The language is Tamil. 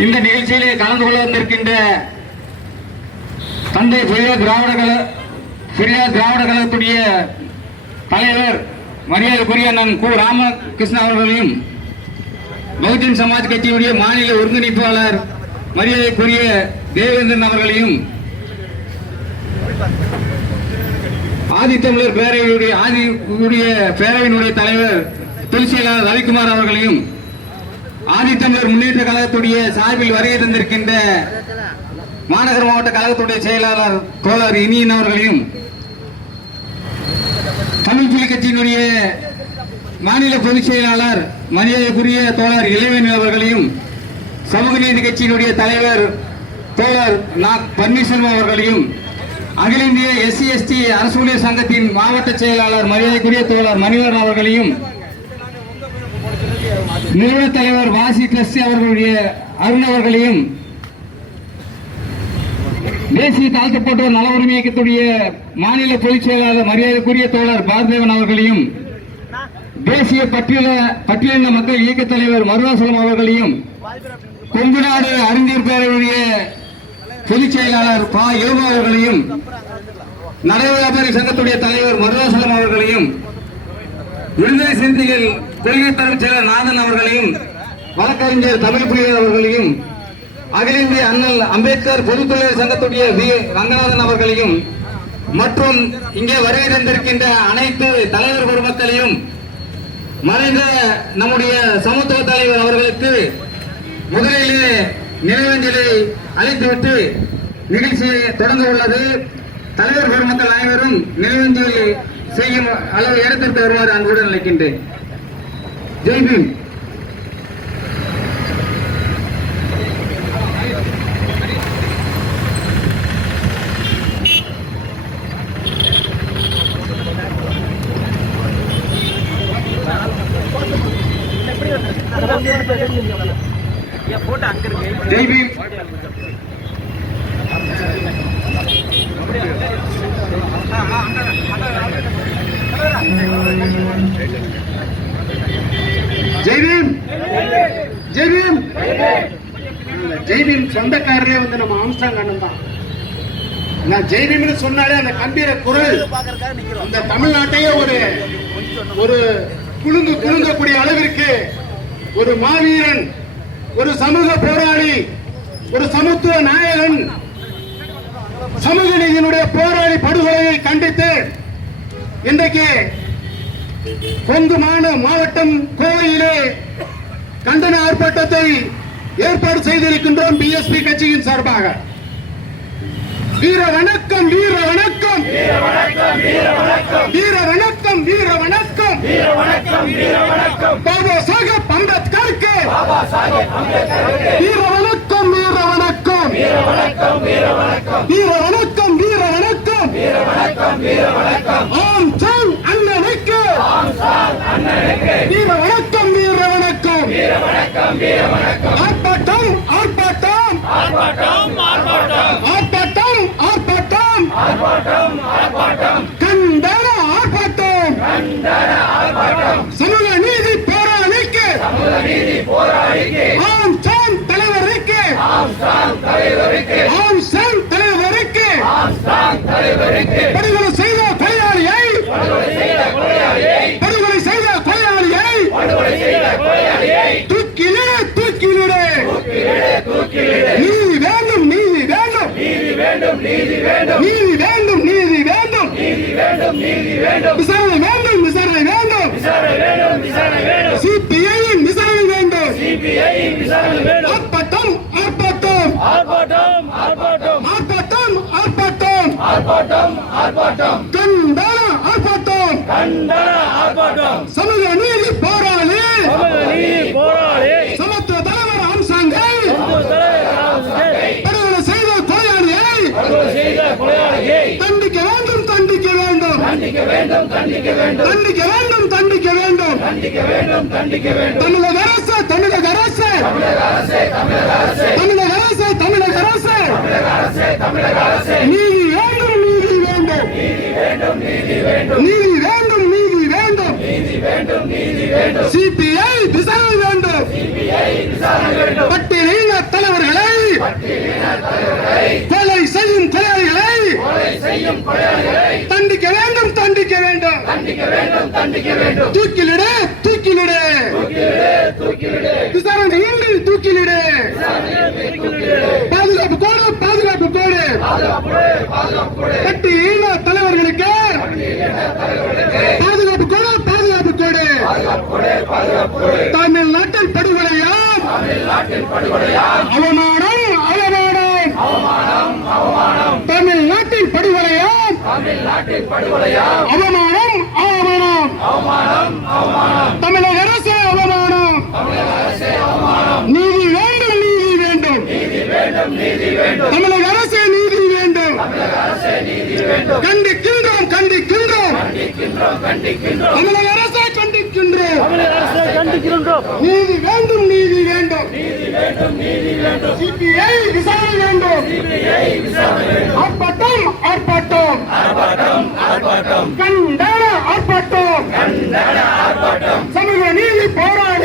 இந்த நிகழ்ச்சியிலே கலந்து கொள்ள வந்திருக்கின்ற தந்தை பெரியார் திராவிட கழக பெரியார் திராவிட கழகத்துடைய தலைவர் மரியாதைக்குரிய நம் கு ராமகிருஷ்ணன் அவர்களையும் பகுஜன் சமாஜ் கட்சியுடைய மாநில ஒருங்கிணைப்பாளர் மரியாதைக்குரிய தேவேந்திரன் அவர்களையும் ஆதித்தமிழர் பேரவையுடைய ஆதி பேரவையினுடைய தலைவர் துளசியலாளர் ரவிக்குமார் அவர்களையும் ஆதித்தமிழர் முன்னேற்ற கழகத்துடைய சார்பில் வருகை தந்திருக்கின்ற மாநகர மாவட்ட கழகத்துடைய செயலாளர் தோழர் இனியன் அவர்களையும் தமிழ் புலி கட்சியினுடைய மாநில பொதுச் செயலாளர் மரியாதைக்குரிய தோழர் இளைவன் அவர்களையும் சமூக நீதி கட்சியினுடைய தலைவர் தோழர் நா பன்னீர்செல்வம் அவர்களையும் அகில இந்திய எஸ்சி எஸ்டி அரசு ஊழியர் சங்கத்தின் மாவட்ட செயலாளர் மரியாதைக்குரிய தோழர் மணிவரன் அவர்களையும் நிறுவன தலைவர் வாசி டிரஸ்டி அவர்களுடைய அருண் அவர்களையும் தேசிய தாழ்த்தப்பட்டோர் நல உரிமை இயக்கத்துடைய மாநில பொதுச் செயலாளர் மரியாதைக்குரிய தோழர் பார்தேவன் அவர்களையும் தேசிய பட்டியல பட்டியலின மக்கள் இயக்க தலைவர் மருதாசலம் அவர்களையும் கொங்குநாடு அறிஞர் பேரவையுடைய பொதுச் செயலாளர் பா. யோகா அவர்களையும் நடை வியாபாரி சங்கத்துடைய தலைவர் மருதாசலம் அவர்களையும் விடுதலை சிறுத்தைகள் கொள்கை தலைவர் செயலர் நாதன் அவர்களையும் வழக்கறிஞர் தமிழ் புலிகள் அவர்களையும் அகில இந்திய அண்ணல் அம்பேத்கர் பொதுத்தொழிலாளர் சங்கத்துடைய வி. ரங்கநாதன் அவர்களையும் மற்றும் இங்கே வருகை தந்திருக்கின்ற அனைத்து தலைவர் குடும்பத்திலையும் மறைந்த நம்முடைய சமத்துவ தலைவர் அவர்களுக்கு முதலிலே நினைவஞ்சலி அழைத்துவிட்டு நிகழ்ச்சி தொடங்க உள்ளது. தலைவர் பெருமக்கள் அனைவரும் நினைவஞ்சலி செய்யும் அளவு இடத்திற்கு வருமாறு அன்புடன் அழைக்கின்றேன் ஜெய்பீம் போட்டோ அங்க இருக்கு. ஜெய்பீம் ஜெய்பீம்! ஜெய்பீம்! ஜெய்பீம் சொந்தக்காரரே வந்து நம்ம ஆம்ஸ்டாங் அண்ணன் தான். நான் ஜெய்பீம்னு சொன்னாலே அந்த கம்பீர குரல் பாக்குறதுக்காக அந்த தமிழ்நாட்டையே ஒரு ஒரு குலுங்கு குலுங்கக்கூடிய அளவிற்கு ஒரு மாவீரன் ஒரு சமூக போராளி ஒரு சமத்துவ நாயகன் சமூக நீதியினுடைய போராளி படுகொலையை கண்டித்து இன்றைக்கு கொங்கு மாவட்டம் கோவையிலே கண்டன ஆர்ப்பாட்டத்தை ஏற்பாடு செய்திருக்கின்றோம் பிஎஸ்பி கட்சியின் சார்பாக. வீர வணக்கம் வீர வணக்கம் வீர வணக்கம் வீர வணக்கம் பாபா சாஹேப் அம்பேத்கருக்கு. வீர வணக்கம் வீர வணக்கம் வீர வணக்கம் வீர வணக்கம் ஆம் சாங் அண்ணனுக்கு வீர வணக்கம் வீர வணக்கம் ஆர்ப்பாட்டம் ஆர்ப்பாட்டம். ஆர்ப்பாட்டம் ஆர்ப்பாட்டம். கண்டன ஆர்ப்பாட்டம். சமூக நீதி போராளிக்கு சமூக நீதி போராளிக்கு. தலைவருக்கு. படுகொலை செய்த கொலையாளியை. படுகொலை செய்த கொலையாளியை. தூக்கிலே தூக்கிலிடு நீதி வேண்டும் நீதி வேண்டும். நீதி வேண்டும் நீதி வேண்டும். விசாரணை வேண்டும் விசாரணை வேண்டும். சிபிஐயின் விசாரணை வேண்டும். ஆர்ப்பாட்டம் ஆர்ப்பாட்டம். ஆர்ப்பாட்டம் ஆர்ப்பாட்டம். ஆர்ப்பாட்டம் ஆர்ப்பாட்டம். கண்டன ஆர்ப்பாட்டம். கண்டன ஆர்ப்பாட்டம். சமூக நீதி போராளி. நீதி போராளி. சமத்துவ தலைவர் அம்சங்கள் படுகொலை செய்த கொலையாளியை செய்த கொலையாளியை தண்டிக்க வேண்டும் தண்டிக்க வேண்டும். தண்டிக்க வேண்டும் தண்டிக்க வேண்டும். தண்டிக்க வேண்டும் தண்டிக்க வேண்டும். தண்டிக்க வேண்டும் தண்டிக்க வேண்டும். தமிழக அரசு தமிழக அரசு. தமிழக அரசு தமிழக நீதி வேண்டும் நீதி வேண்டும். நீதி வேண்டும் நீதி வேண்டும். நீதி வேண்டும் சிபிஐ விசாரணை வேண்டும். பட்டியலின தலைவர்களை கொலை செய்யும் கொலைகளை தண்டிக்க வேண்டும் தண்டிக்க வேண்டும். தூக்கிலிட தூக்கிலிட. விசாரணை தூக்கிலிட. பாதுகாப்பு எட்டு ஈழ தலைவர்களுக்கு பாதுகாப்பு கூட பாதுகாப்பு கோடு. தமிழ்நாட்டில் படுகொலையாம். அவமானம் அவமானம். தமிழ்நாட்டில் படுகொலையாம். அவமானம் அவமானம். தமிழக அரசு அவமானம். நீதி வேண்டும் நீதி வேண்டும். தமிழக நீதி வேண்டும் கண்டிக்கின்றோம் கண்டிக்கின்றோம். தமிழக அரசை கண்டிக்கின்றோம். நீதி வேண்டும் நீதி வேண்டும். சிபிஐ விசாரணை வேண்டும். ஆர்ப்பாட்டம் ஆர்ப்பாட்டம். கண்டன ஆர்ப்பாட்டம். சமூக நீதி போராளி